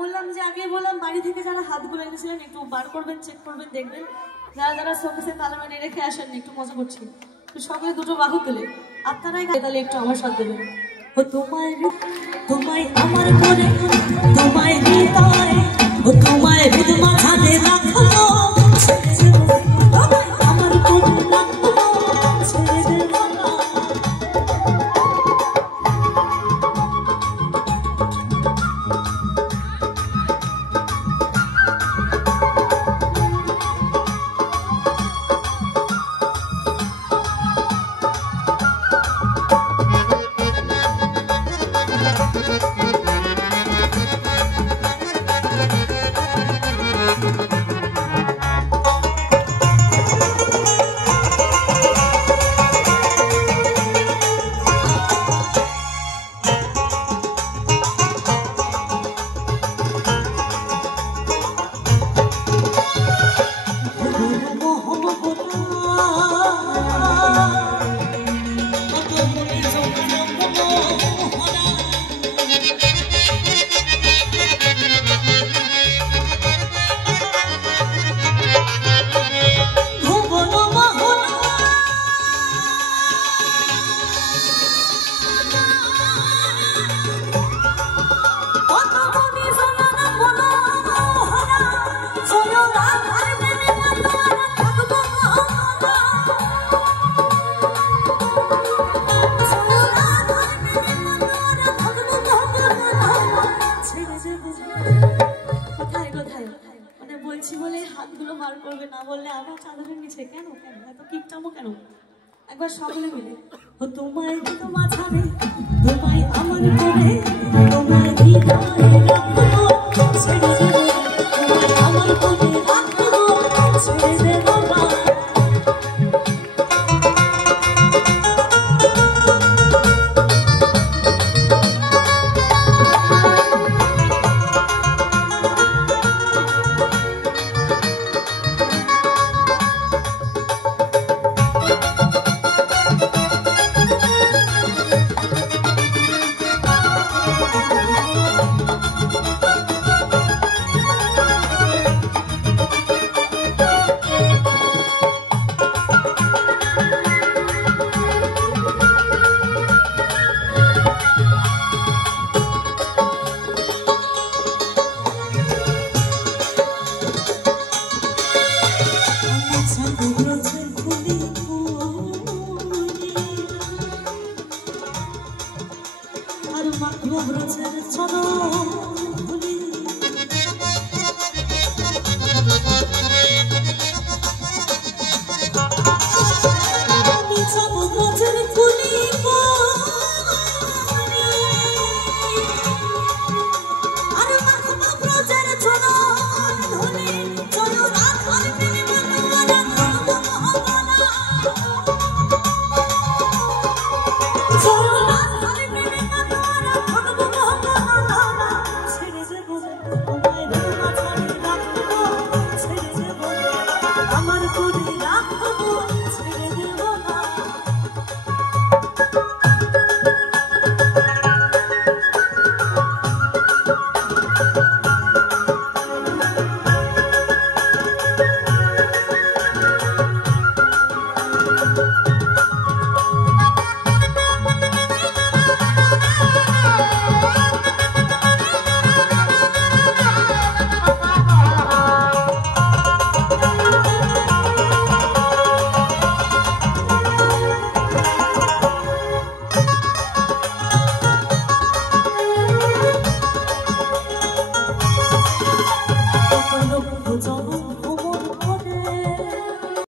বললাম যে আগে বললাম বাড়ি থেকে যারা হাতগুলো এনেছিলেন একটু বার করবেন, চেক করবেন, দেখবেন যারা যারা শোকেসে তালা মেনে রেখে আসেন একটু মজা করছি, তো সকলে দুটো বাহু তুলে আপনারাই তাহলে একটু আমার সাথ দেবেন। ও তোমায় তোমায় আমার মনে তোমায় হৃদয় ও তোমায় হৃদ মাঝানে রাখো আমার কোন রাখো ছেড়ে দেব না। হাতগুলো বার করবে না বললে আবার চাদরের নিচে কেন কেন এত কিপটামো কেন? একবার সকলে মিলে ও তোমায় তো মাঝাবে তোমায় আমার করে তোমায় হৃদয়ে রাখবো ছেড়ে দেব তোমায় আমার করে রাখবো ছেড়ে দেব না। ছেড়ে